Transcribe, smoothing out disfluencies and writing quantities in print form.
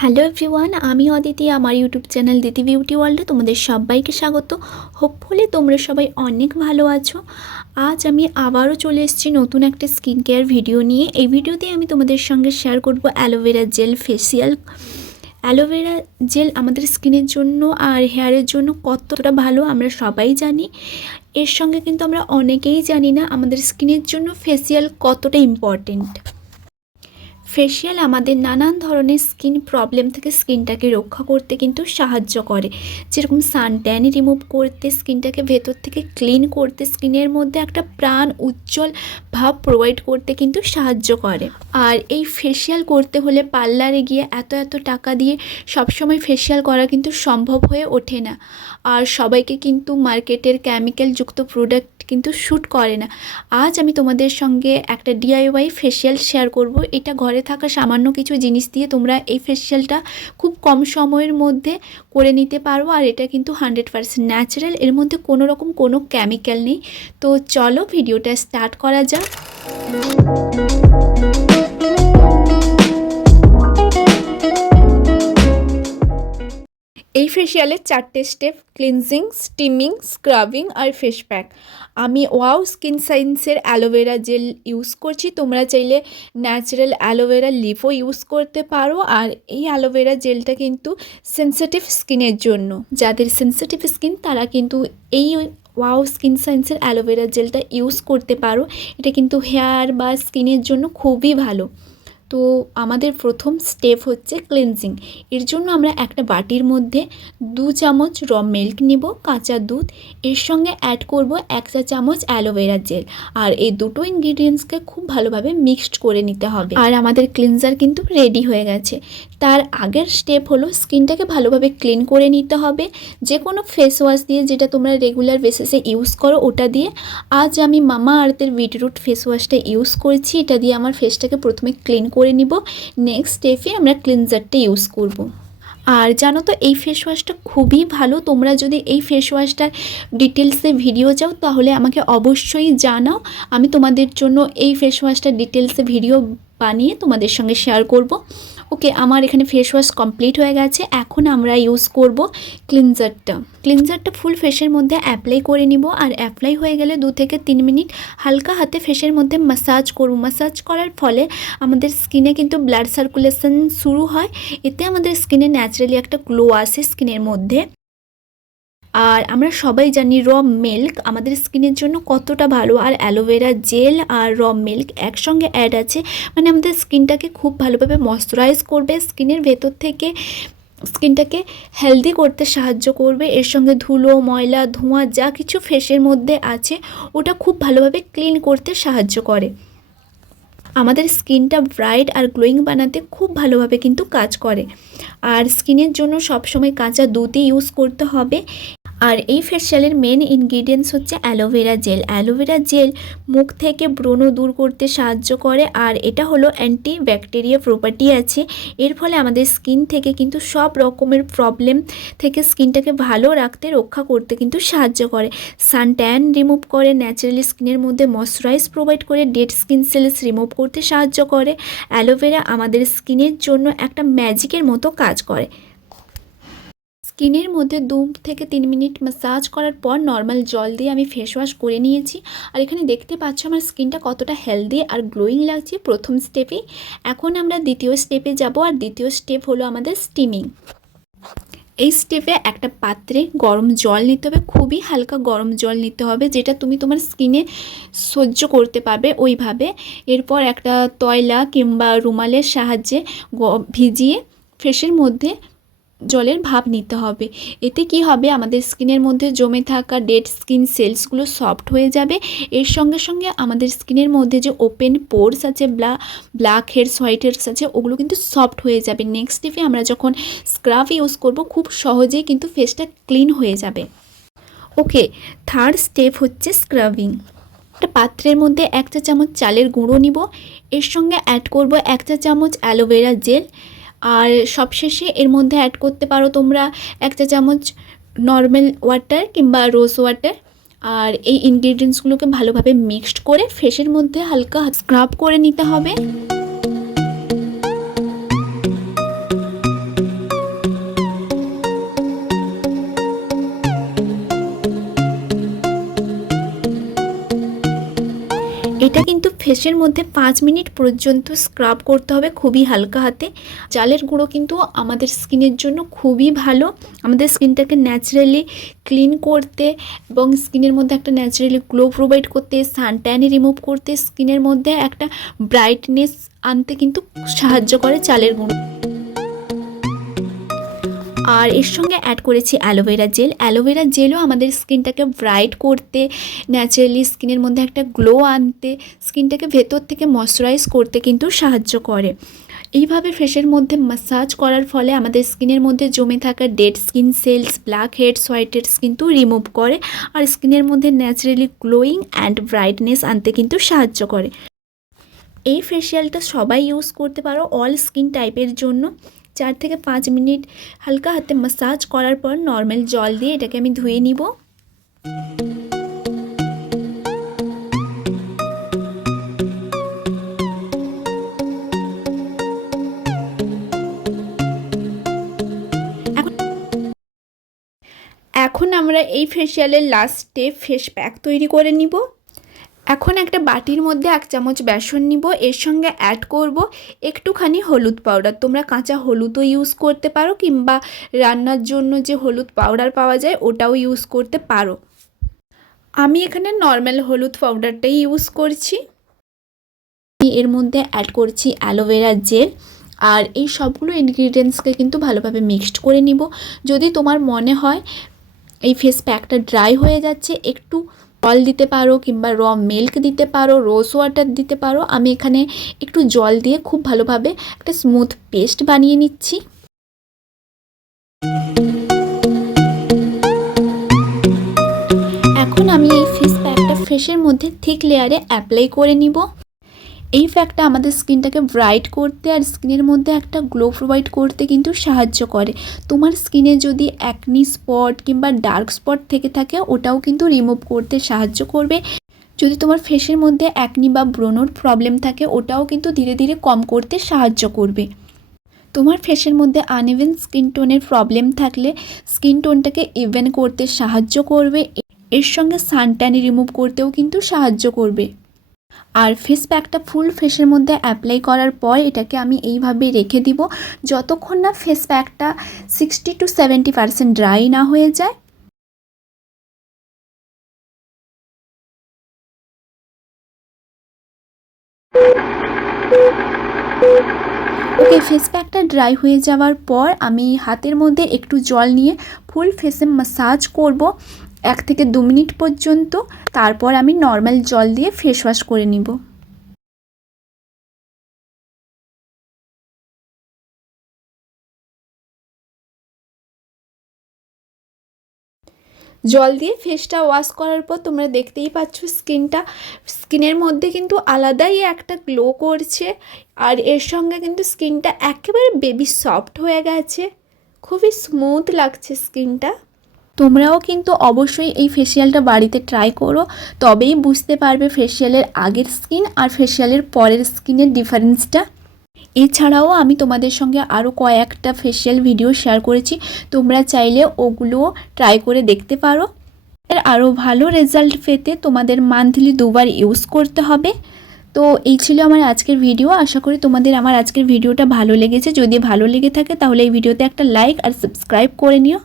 Hello everyone, আমি অদিতি। আমার YouTube channel দিতি বিউটি ওয়ার্ল্ডে তোমাদের সবাইকে স্বাগত। হোপফুলি তোমরা সবাই অনেক ভালো আছো। আজ আমি আবারও চলে এসেছি নতুন একটা স্কিন কেয়ার ভিডিও নিয়ে। এই ভিডিওতে আমি তোমাদের সঙ্গে শেয়ার করব aloe vera gel facial. Aloe vera gel আমাদের স্কিনের জন্য আর হেয়ারের জন্য কতটা ভালো আমরা সবাই জানি। এর সঙ্গে কিন্তু আমরা অনেকেই জানি না আমাদের স্কিনের জন্য ফেসিয়াল কতটা ইম্পর্টেন্ট। ফেসিয়াল আমাদের নানান ধরনের স্কিন প্রবলেম থেকে স্কিনটাকে রক্ষা করতে কিন্তু সাহায্য করে, যেরকম সানট্যান রিমুভ করতে, স্কিনটাকে ভেতর থেকে ক্লিন করতে, স্কিনের মধ্যে একটা প্রাণ উজ্জ্বল ভাব প্রোভাইড করতে কিন্তু সাহায্য করে। আর এই ফেসিয়াল করতে হলে পার্লারে গিয়ে এত টাকা দিয়ে সবসময় ফেসিয়াল করা কিন্তু সম্ভব হয়ে ওঠে না। আর সবাইকে কিন্তু মার্কেটের কেমিক্যালযুক্ত প্রোডাক্ট কিন্তু শ্যুট করে না। আজ আমি তোমাদের সঙ্গে একটা ডিআইওয়াই ফেসিয়াল শেয়ার করব। এটা ঘরে থাকা সামান্য কিছু জিনিস দিয়ে তোমরা এই ফেসিয়ালটা খুব কম সময়ের মধ্যে করে নিতে পারো। আর এটা কিন্তু 100% ন্যাচারাল, এর মধ্যে কোনো রকম কোনো কেমিক্যাল নেই। তো চলো ভিডিওটা স্টার্ট করা যাক। এই ফেসিয়ালের 4টে স্টেপ: ক্লিনজিং, স্টিমিং, স্ক্রাবিং আর ফেস প্যাক। আমি ওয়াও স্কিন সায়েন্সের অ্যালোভেরা জেল ইউজ করছি। তোমরা চাইলে ন্যাচারাল অ্যালোভেরা লিফও ইউজ করতে পারো। আর এই অ্যালোভেরা জেলটা কিন্তু সেন্সিটিভ স্কিনের জন্য, যাদের সেন্সিটিভ স্কিন তারা কিন্তু এই ওয়াও স্কিন সায়েন্সের অ্যালোভেরা জেলটা ইউজ করতে পারো। এটা কিন্তু হেয়ার বা স্কিনের জন্য খুবই ভালো। তো আমাদের প্রথম স্টেপ হচ্ছে ক্লিনজিং। এর জন্য আমরা একটা বাটির মধ্যে 2 চামচ র মিল্ক নিব, কাঁচা দুধ। এর সঙ্গে অ্যাড করব 1 চা চামচ অ্যালোভেরা জেল। আর এই দুটো ইনগ্রিডিয়েন্টসকে খুব ভালোভাবে মিক্সড করে নিতে হবে। আর আমাদের ক্লিনজার কিন্তু রেডি হয়ে গেছে। তার আগের স্টেপ হলো স্কিনটাকে ভালোভাবে ক্লিন করে নিতে হবে। যে কোনো ফেস ওয়াশ দিয়ে, যেটা তোমরা রেগুলার বেসিসে ইউজ করো ওটা দিয়ে। আজ আমি মামা আর্থের বিটরুট ফেস ওয়াশটা ইউজ করছি। এটা দিয়ে আমার ফেসটাকে প্রথমে ক্লিন করে নিব। নেক্সট স্টেপে আমরা ক্লিনজারটা ইউজ করব। আর জানো তো এই ফেস ওয়াশটা খুবই ভালো। তোমরা যদি এই ফেস ওয়াশটার ডিটেলসে ভিডিও চাও তাহলে আমাকে অবশ্যই জানাও। আমি তোমাদের জন্য এই ফেস ওয়াশটার ডিটেলসে ভিডিও বানিয়ে তোমাদের সঙ্গে শেয়ার করব। ওকে, আমার এখানে ফেস ওয়াশ কমপ্লিট হয়ে গেছে। এখন আমরা ইউজ করব ক্লিনজারটা ফুল ফেসের মধ্যে অ্যাপ্লাই করে নিব। আর অ্যাপ্লাই হয়ে গেলে 2 থেকে 3 মিনিট হালকা হাতে ফেসের মধ্যে ম্যাসাজ করব। ম্যাসাজ করার ফলে আমাদের স্কিনে কিন্তু ব্লাড সার্কুলেশন শুরু হয়। এতে আমাদের স্কিনে ন্যাচারালি একটা গ্লো আসে স্কিনের মধ্যে। আর আমরা সবাই জানি র মিল্ক আমাদের স্কিনের জন্য কতটা ভালো। আর অ্যালোভেরা জেল আর র মিল্ক একসঙ্গে অ্যাড আছে, মানে আমাদের স্কিনটাকে খুব ভালোভাবে ময়শ্চারাইজ করবে, স্কিনের ভেতর থেকে স্কিনটাকে হেলদি করতে সাহায্য করবে। এর সঙ্গে ধুলো, ময়লা, ধোঁয়া যা কিছু ফেসের মধ্যে আছে ওটা খুব ভালোভাবে ক্লিন করতে সাহায্য করে। আমাদের স্কিনটা ব্রাইট আর গ্লোয়িং বানাতে খুব ভালোভাবে কিন্তু কাজ করে। আর স্কিনের জন্য সবসময় কাঁচা দুধই ইউজ করতে হবে। আর এই ফেসিয়ালের মেন ইনগ্রিডিয়েন্টস হচ্ছে অ্যালোভেরা জেল। অ্যালোভেরা জেল মুখ থেকে ব্রণ দূর করতে সাহায্য করে। আর এটা হলো অ্যান্টি ব্যাকটেরিয়া প্রপার্টি আছে। এর ফলে আমাদের স্কিন থেকে কিন্তু সব রকমের প্রবলেম থেকে স্কিনটাকে ভালো রাখতে, রক্ষা করতে কিন্তু সাহায্য করে। সানট্যান রিমুভ করে, ন্যাচারালি স্কিনের মধ্যে ময়শ্চারাইজ প্রোভাইড করে, ডেড স্কিন সেলস রিমুভ করতে সাহায্য করে। অ্যালোভেরা আমাদের স্কিনের জন্য একটা ম্যাজিকের মতো কাজ করে। স্কিনের মধ্যে 2 থেকে 3 মিনিট ম্যাসাজ করার পর নর্মাল জল দিয়ে আমি ফেস ওয়াশ করে নিয়েছি। আর এখানে দেখতে পাচ্ছ আমার স্কিনটা কতটা হেলদি আর গ্লোয়িং লাগছে প্রথম স্টেপেই। এখন আমরা দ্বিতীয় স্টেপে যাব। আর দ্বিতীয় স্টেপ হলো আমাদের স্টিমিং। এই স্টেপে একটা পাত্রে গরম জল নিতে হবে, খুবই হালকা গরম জল নিতে হবে, যেটা তুমি তোমার স্কিনে সহ্য করতে পারবে ওইভাবে। এরপর একটা তয়লা কিংবা রুমালের সাহায্যে ভিজিয়ে ফেসের মধ্যে জলের ভাপ নিতে হবে। এতে কি হবে, আমাদের স্কিনের মধ্যে জমে থাকা ডেড স্কিন সেলসগুলো সফট হয়ে যাবে। এর সঙ্গে সঙ্গে আমাদের স্কিনের মধ্যে যে ওপেন পোরস আছে, ব্ল্যাক হেডস, হোয়াইট হেডস আছে, ওগুলো কিন্তু সফট হয়ে যাবে। নেক্সট স্টেপে আমরা যখন স্ক্রাব ইউজ করব খুব সহজেই কিন্তু ফেসটা ক্লিন হয়ে যাবে। ওকে, থার্ড স্টেপ হচ্ছে স্ক্রাবিং। একটা পাত্রের মধ্যে 1 চা চামচ চালের গুঁড়ো নিব। এর সঙ্গে অ্যাড করব 1 চা চামচ অ্যালোভেরা জেল। আর সবশেষে এর মধ্যে অ্যাড করতে পারো তোমরা 1 চা চামচ নর্মাল ওয়াটার কিংবা রোজ ওয়াটার। আর এই ইনগ্রিডিয়েন্টসগুলোকে ভালোভাবে মিক্সড করে ফেসের মধ্যে হালকা স্ক্রাব করে নিতে হবে। এটা কিন্তু ফেসের মধ্যে 5 মিনিট পর্যন্ত স্ক্রাব করতে হবে খুবই হালকা হাতে। চালের গুঁড়ো কিন্তু আমাদের স্কিনের জন্য খুবই ভালো, আমাদের স্কিনটাকে ন্যাচারালি ক্লিন করতে এবং স্কিনের মধ্যে একটা ন্যাচারালি গ্লো প্রোভাইড করতে, সানট্যান রিমুভ করতে, স্কিনের মধ্যে একটা ব্রাইটনেস আনতে কিন্তু সাহায্য করে চালের গুঁড়ো। আর এর সঙ্গে অ্যাড করেছি অ্যালোভেরা জেল। অ্যালোভেরা জেলও আমাদের স্কিনটাকে ব্রাইট করতে, ন্যাচারালি স্কিনের মধ্যে একটা গ্লো আনতে, স্কিনটাকে ভেতর থেকে ময়শ্চারাইজ করতে কিন্তু সাহায্য করে। এইভাবে ফেসের মধ্যে ম্যাসাজ করার ফলে আমাদের স্কিনের মধ্যে জমে থাকা dead skin cells, blackheads, whiteheads কিন্তু রিমুভ করে আর স্কিনের মধ্যে ন্যাচারালি গ্লোয়িং অ্যান্ড ব্রাইটনেস আনতে কিন্তু সাহায্য করে। এই ফেসিয়ালটা সবাই ইউজ করতে পারো অল স্কিন টাইপের জন্য। 4 থেকে 5 মিনিট হালকা হাতে ম্যাসাজ করার পর নর্মাল জল দিয়ে এটাকে আমি ধুয়ে নিব। এখন আমরা এই ফেসিয়ালের লাস্ট স্টেপ ফেস প্যাক তৈরি করে নিব। এখন একটা বাটির মধ্যে 1 চামচ বেসন নিব, এর সঙ্গে অ্যাড করব একটুখানি হলুদ পাউডার। তোমরা কাঁচা হলুদও ইউজ করতে পারো কিংবা রান্নার জন্য যে হলুদ পাউডার পাওয়া যায় ওটাও ইউজ করতে পারো। আমি এখানে নর্মাল হলুদ পাউডারটাই ইউজ করছি। এর মধ্যে অ্যাড করছি অ্যালোভেরা জেল আর এই সবগুলো ইনগ্রিডিয়েন্টসকে কিন্তু ভালোভাবে মিক্সড করে নিব। যদি তোমার মনে হয় এই ফেস প্যাকটা ড্রাই হয়ে যাচ্ছে, একটু জল দিতে পারো কিংবা র মিল্ক দিতে পারো, রোজ ওয়াটার দিতে পারো। আমি এখানে একটু জল দিয়ে খুব ভালোভাবে একটা স্মুথ পেস্ট বানিয়ে নিচ্ছি। এখন আমি এই ফেস প্যাকটা ফেসের মধ্যে থিক লেয়ারে অ্যাপ্লাই করে নিব। এই প্যাকটা আমাদের স্কিনটাকে ব্রাইট করতে আর স্কিনের মধ্যে একটা গ্লো প্রোভাইড করতে কিন্তু সাহায্য করে। তোমার স্কিনে যদি অ্যাকনি স্পট কিংবা ডার্ক স্পট থেকে থাকে ওটাও কিন্তু রিমুভ করতে সাহায্য করবে। যদি তোমার ফেসের মধ্যে অ্যাকনি বা ব্রণর প্রবলেম থাকে ওটাও কিন্তু ধীরে ধীরে কম করতে সাহায্য করবে। তোমার ফেসের মধ্যে আনইভেন স্কিন টোনের প্রবলেম থাকলে স্কিন টোনটাকে ইভেন করতে সাহায্য করবে। এর সঙ্গে সানট্যান রিমুভ করতেও কিন্তু সাহায্য করবে। আর ফেস প্যাকটা ফুল ফেসের মধ্যে অ্যাপ্লাই করার পর এটাকে আমি এইভাবে রেখে দিব যতক্ষণ না ফেস প্যাকটা 60 to 70% ড্রাই না হয়ে যায়। ওকে, ফেস প্যাকটা ড্রাই হয়ে যাওয়ার পর আমি হাতের মধ্যে একটু জল নিয়ে ফুল ফেসে ম্যাসাজ করব 1 থেকে 2 মিনিট পর্যন্ত। তারপর আমি নর্মাল জল দিয়ে ফেস ওয়াশ করে নিব। জল দিয়ে ফেসটা ওয়াশ করার পর তোমরা দেখতেই পাচ্ছ স্কিনের মধ্যে কিন্তু আলাদাই একটা গ্লো করছে আর এর সঙ্গে কিন্তু স্কিনটা একেবারে বেবি সফট হয়ে গেছে, খুবই স্মুথ লাগছে স্কিনটা। তোমরাও কিন্তু অবশ্যই এই ফেসিয়ালটা বাড়িতে ট্রাই করো, তবেই বুঝতে পারবে ফেসিয়ালের আগের স্কিন আর ফেসিয়ালের পরের স্কিনের ডিফারেন্সটা। এছাড়াও আমি তোমাদের সঙ্গে আরও কয়েকটা ফেসিয়াল ভিডিও শেয়ার করেছি, তোমরা চাইলে ওগুলোও ট্রাই করে দেখতে পারো। এর আরও ভালো রেজাল্ট পেতে তোমাদের মান্থলি 2 বার ইউজ করতে হবে। তো এই ছিল আমার আজকের ভিডিও। আশা করি তোমাদের আমার আজকের ভিডিওটা ভালো লেগেছে। যদি ভালো লেগে থাকে তাহলে এই ভিডিওতে একটা লাইক আর সাবস্ক্রাইব করে নিও।